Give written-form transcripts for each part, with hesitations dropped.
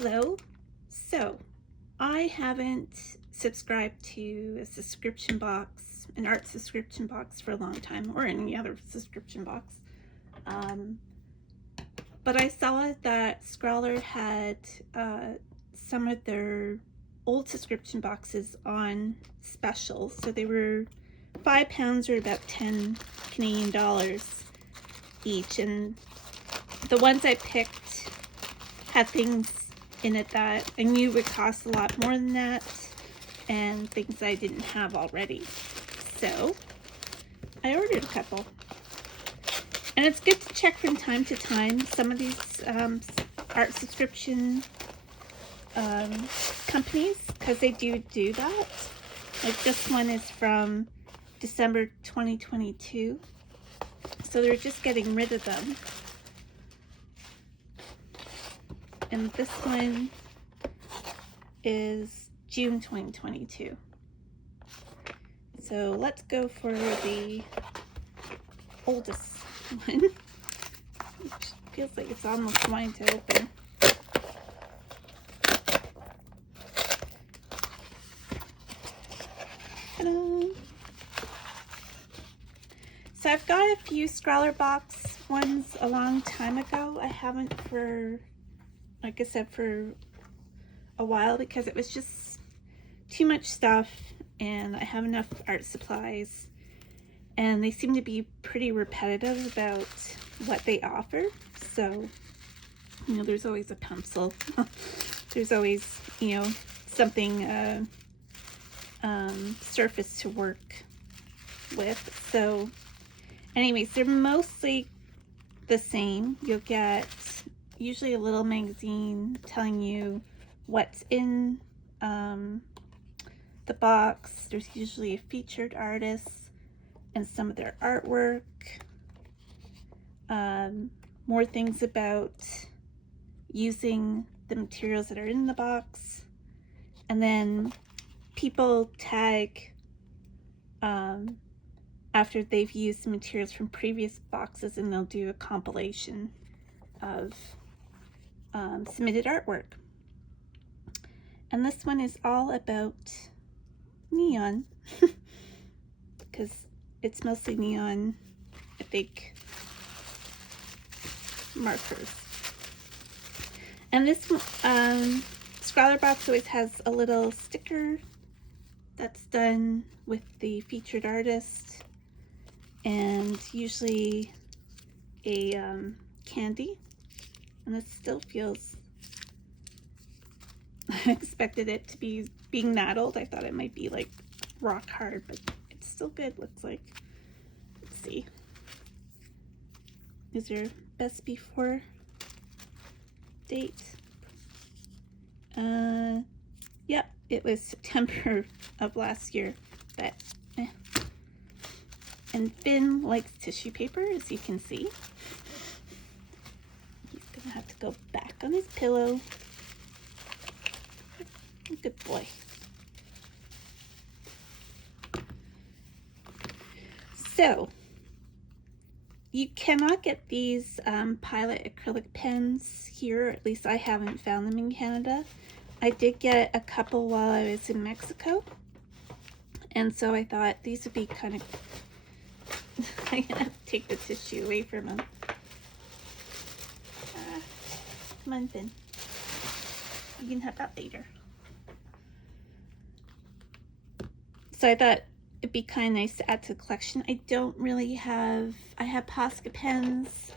Hello. So, I haven't subscribed to a subscription box, an art subscription box for a long time, or any other subscription box. But I saw that Scrawlr had some of their old subscription boxes on special. So they were £5 or about 10 Canadian dollars each. And the ones I picked had things in it that I knew would cost a lot more than that, and things I didn't have already. So I ordered a couple. And it's good to check from time to time. Some of these art subscription companies, because they do that. Like this one is from December 2022. So they're just getting rid of them. And this one is June 2022. So let's go for the oldest one, which feels like it's almost wanting to open. Ta-da! So I've got a few Scrawlr box ones a long time ago. I haven't for, like I said, for a while because it was just too much stuff and I have enough art supplies. And they seem to be pretty repetitive about what they offer. So, you know, there's always a pencil. There's always, you know, something, surface to work with. So, anyways, they're mostly the same. You'll get usually a little magazine telling you what's in the box. There's usually a featured artist and some of their artwork, more things about using the materials that are in the box, and then people tag after they've used the materials from previous boxes, and they'll do a compilation of submitted artwork. And this one is all about neon because it's mostly neon, I think, markers. And this Scrawlr box always has a little sticker that's done with the featured artist, and usually a candy. And this still feels, I expected it to be being that old. I thought it might be like rock hard, but it's still good, looks like. Let's see. Is there best before date? Yep, it was September of last year, but And Finn likes tissue paper, as you can see. He's gonna have to go back on his pillow. Good boy. So, you cannot get these Pilot acrylic pens here, at least I haven't found them in Canada. I did get a couple while I was in Mexico, and so I thought these would be kind of, I'm gonna have to take the tissue away from them. Come on, Finn. You can have that later. So I thought it'd be kind of nice to add to the collection. I don't really have, I have Posca pens,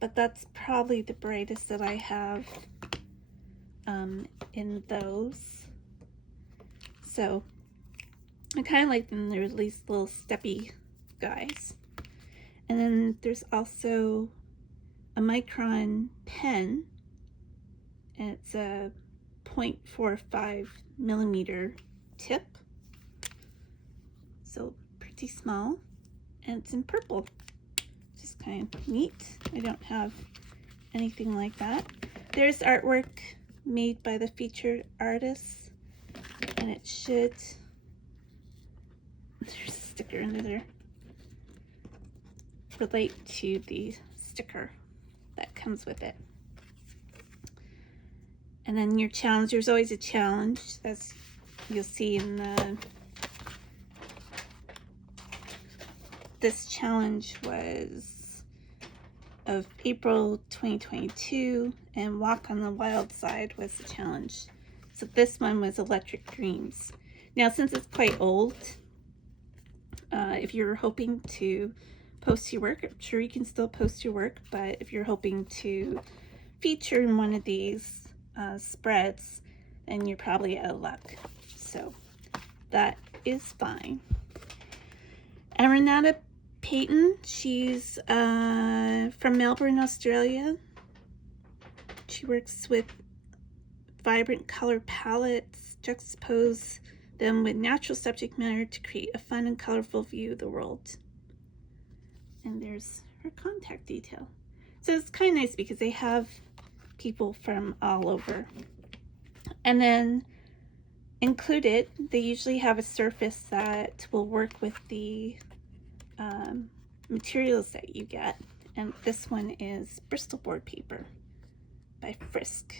but that's probably the brightest that I have in those. So I kind of like them. They're these little steppy guys. And then there's also a micron pen, and it's a 0.45 millimeter tip, so pretty small, and it's in purple, just kind of neat. I don't have anything like that. There's artwork made by the featured artists, and it should, there's a sticker under there, relate to the sticker that comes with it. And then your challenge, there's always a challenge, as you'll see in this challenge was of April 2022, and Walk on the Wild Side was the challenge. So this one was Electric Dreams. Now, since it's quite old, if you're hoping to post your work, I'm sure you can still post your work, but if you're hoping to feature in one of these spreads, then you're probably out of luck. So that is fine. And Renata Payton, she's from Melbourne, Australia. She works with vibrant color palettes, juxtapose them with natural subject matter to create a fun and colorful view of the world. And there's her contact detail. So it's kind of nice because they have people from all over. And then included, they usually have a surface that will work with the materials that you get. And this one is Bristol board paper by Frisk.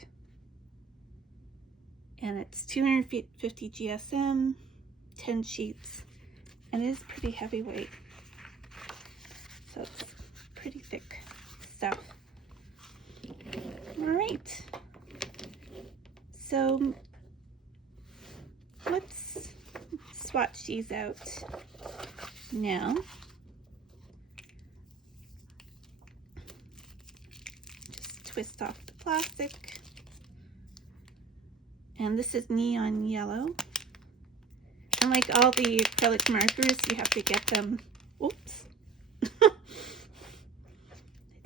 And it's 250 GSM, 10 sheets, and it is pretty heavyweight. So it's pretty thick stuff. All right. So let's swatch these out now. Just twist off the plastic. And this is neon yellow. And like all the acrylic markers, you have to get them. Oops. I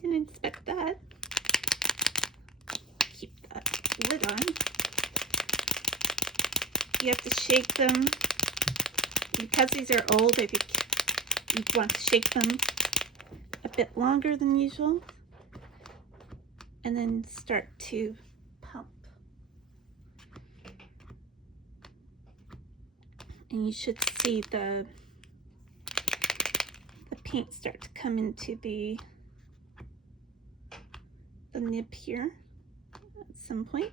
didn't expect that. Keep that lid on. You have to shake them. Because these are old, I think you want to shake them a bit longer than usual. And then start to pump. And you should see the paint start to come into the nib here at some point.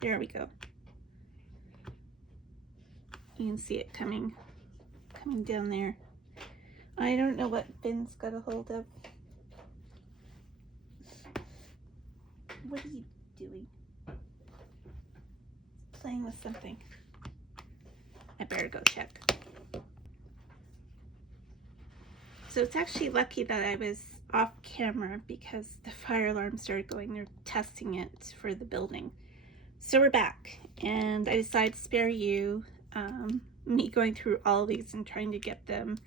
There we go. You can see it coming down there. I don't know what Finn's got a hold of. What are you doing? Playing with something. I better go check. So it's actually lucky that I was off camera because the fire alarm started going. They're testing it for the building. So we're back, and I decided to spare you me going through all of these and trying to get them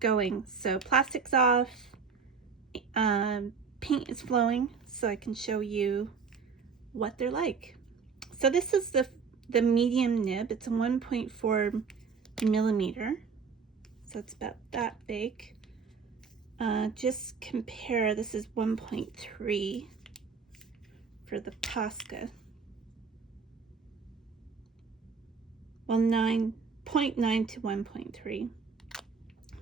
going. So plastic's off, paint is flowing, so I can show you what they're like. So this is the medium nib. It's a 1.4 millimeter, so it's about that big. Just compare, this is 1.3 for the Posca. Well, 0.9 to 1.3.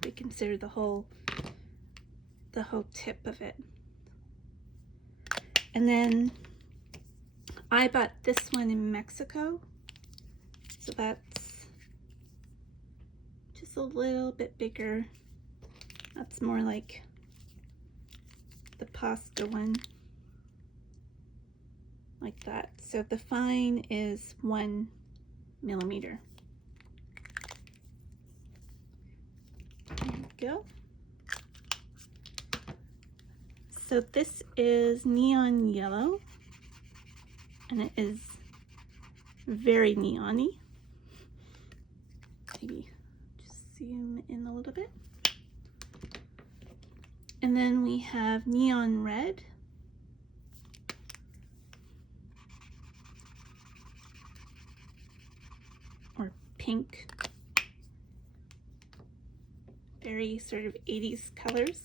We consider the whole tip of it. And then I bought this one in Mexico, so that's just a little bit bigger. That's more like the Posca one, like that. So the fine is 1 millimeter. There we go. So this is neon yellow, and it is very neon-y. Maybe just zoom in a little bit. And then we have neon red. Or pink. Very sort of 80s colors.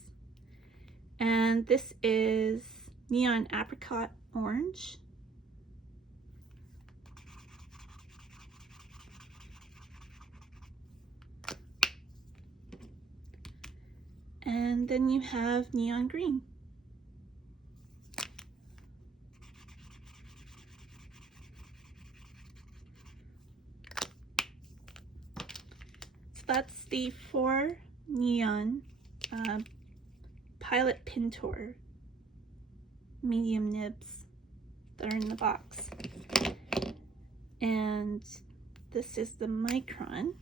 And this is neon apricot orange. And then you have neon green. that's the 4 neon Pilot Pintor medium nibs that are in the box. And this is the micron.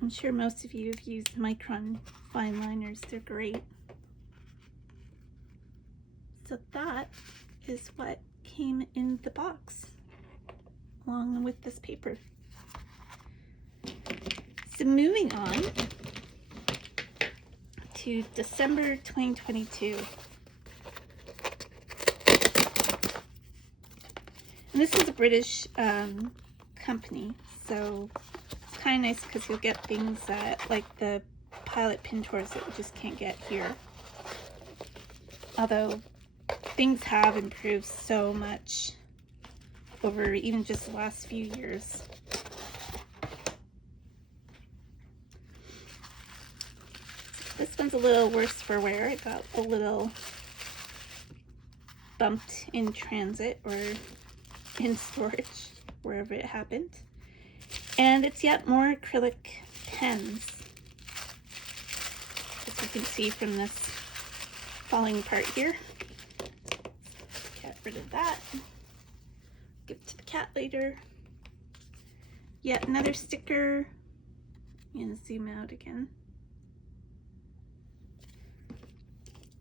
I'm sure most of you have used micron fine liners. They're great. So that is what came in the box along with this paper. So moving on to December 2022. And this is a British company, so it's kind of nice because you'll get things that, like the Pilot Pintors, that you just can't get here. Although things have improved so much over even just the last few years. This one's a little worse for wear. It got a little bumped in transit or in storage, wherever it happened. And it's yet more acrylic pens, as you can see from this falling apart here. Get rid of that. Give it to the cat later. Yet another sticker. I'm gonna zoom out again.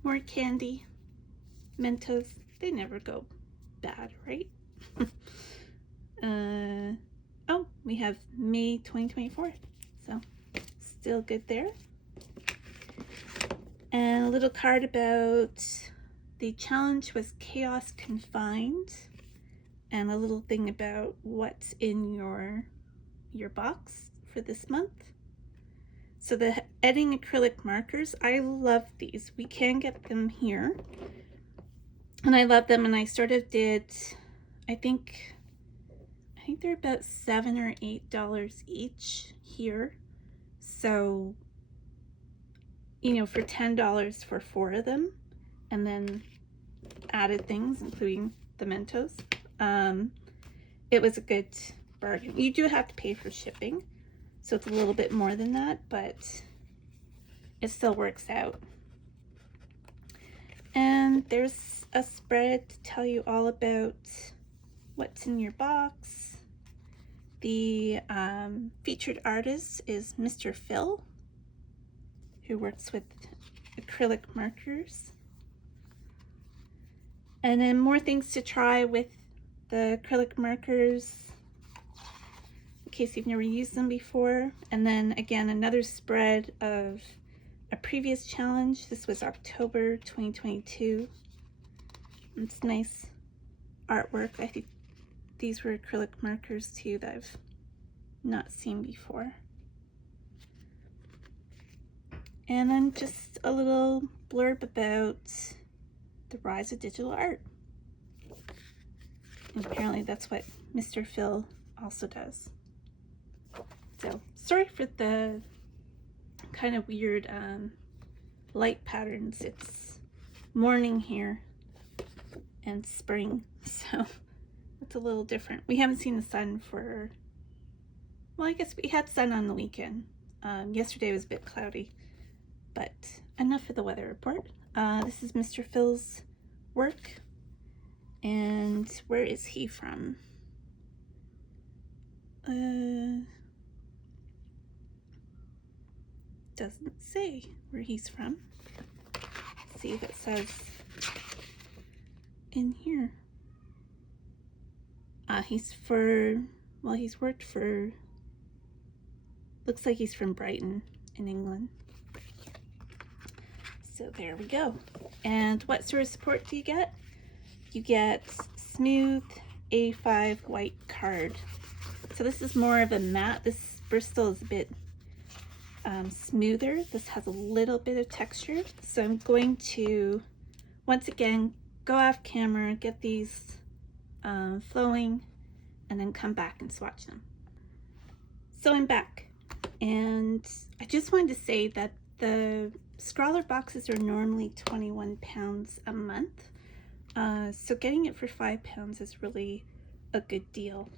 More candy. Mentos. They never go bad, right? Oh, we have May 2024, so still good there. And a little card about the challenge was chaos confined, and a little thing about what's in your box for this month. So the Edding acrylic markers, I love these. We can get them here, and I love them. And I sort of did, I think they're about $7 or $8 each here. So, you know, for $10 for 4 of them, and then added things, including the Mentos. It was a good bargain. You do have to pay for shipping, so it's a little bit more than that, but it still works out. And there's a spread to tell you all about what's in your box. The featured artist is Mr. Phil, who works with acrylic markers. And then more things to try with the acrylic markers, in case you've never used them before. And then again, another spread of a previous challenge. This was October 2022. It's nice artwork. I think these were acrylic markers too that I've not seen before. And then just a little blurb about the rise of digital art. And apparently that's what Mr. Phil also does. So sorry for the kind of weird light patterns. It's morning here and spring, so it's a little different. We haven't seen the sun for, well, I guess we had sun on the weekend. Yesterday was a bit cloudy, but enough for the weather report. This is Mr. Phil's work. And where is he from? Doesn't say where he's from. Let's see if it says in here. He's worked for, looks like he's from Brighton in England. So there we go. And what sort of support do you get? You get smooth A5 white card. So this is more of a matte. This Bristol is a bit smoother. This has a little bit of texture. So I'm going to, once again, go off camera, get these flowing, and then come back and swatch them. So I'm back, and I just wanted to say that the Scrawlr boxes are normally 21 pounds a month, so getting it for 5 pounds is really a good deal.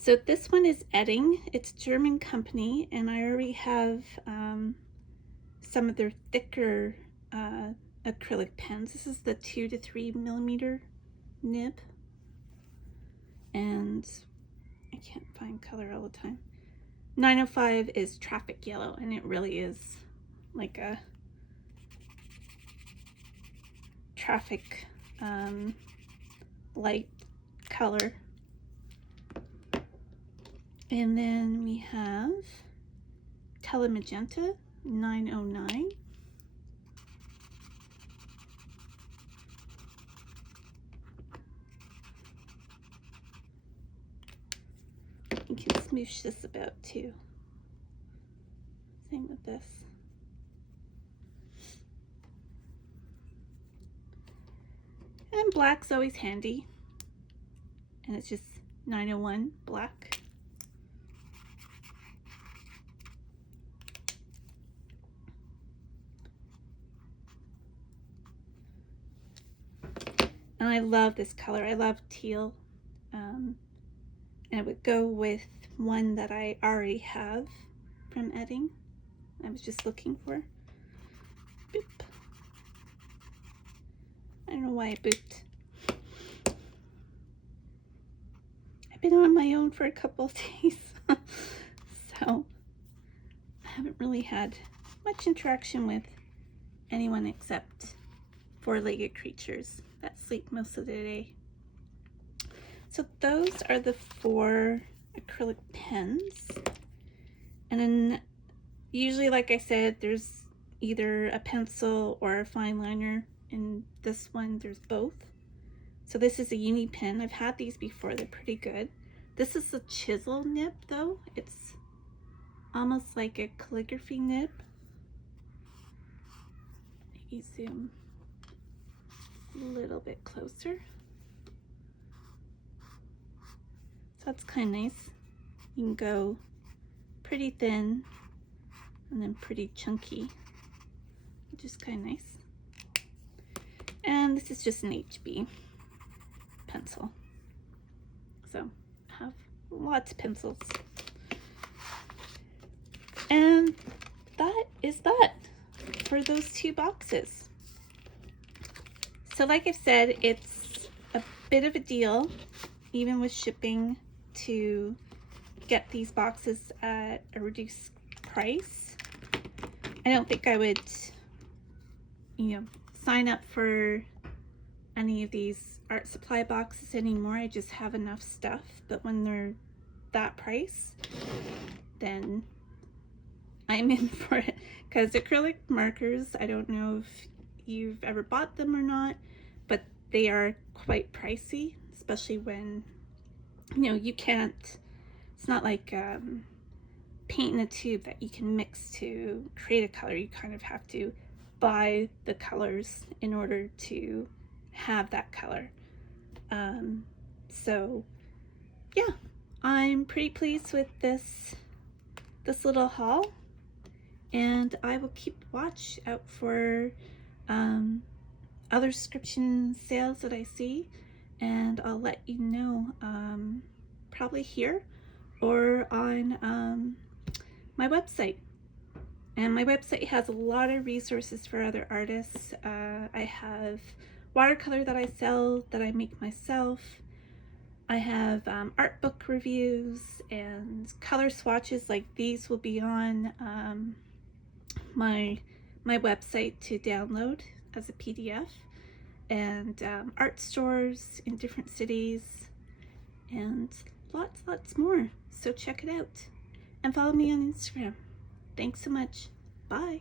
So this one is Edding. It's a German company, and I already have some of their thicker acrylic pens. This is the 2 to 3 millimeter nib, and I can't find color all the time. 905 is traffic yellow, and it really is like a traffic light color. And then we have Telemagenta 909. You can smoosh this about too. Same with this. And black's always handy. And it's just 901 black. And I love this color. I love teal. And it would go with one that I already have from Edding. I was just looking for. Boop. I don't know why I booped. I've been on my own for a couple of days. So I haven't really had much interaction with anyone except four-legged creatures that sleep most of the day. So those are the 4 acrylic pens. And then usually, like I said, there's either a pencil or a fine liner. In this one, there's both. So this is a uni pen. I've had these before. They're pretty good. This is a chisel nib, though. It's almost like a calligraphy nib. Maybe zoom a little bit closer. So that's kind of nice. You can go pretty thin and then pretty chunky, which is kind of nice. And this is just an HB pencil. So I have lots of pencils. And that is that for those 2 boxes. So like I've said, it's a bit of a deal, even with shipping, to get these boxes at a reduced price. I don't think I would, sign up for any of these art supply boxes anymore. I just have enough stuff. But when they're that price, then I'm in for it. Because acrylic markers, I don't know if you've ever bought them or not, but they are quite pricey, especially when, you can't, it's not like paint in a tube that you can mix to create a color. You kind of have to buy the colors in order to have that color. So yeah, I'm pretty pleased with this little haul, and I will keep watch out for other subscription sales that I see, and I'll let you know, probably here or on my website. And my website has a lot of resources for other artists. I have watercolor that I sell, that I make myself. I have art book reviews and color swatches. Like these will be on my website to download as a PDF. And art stores in different cities, and lots more. So check it out and follow me on Instagram. Thanks so much. Bye.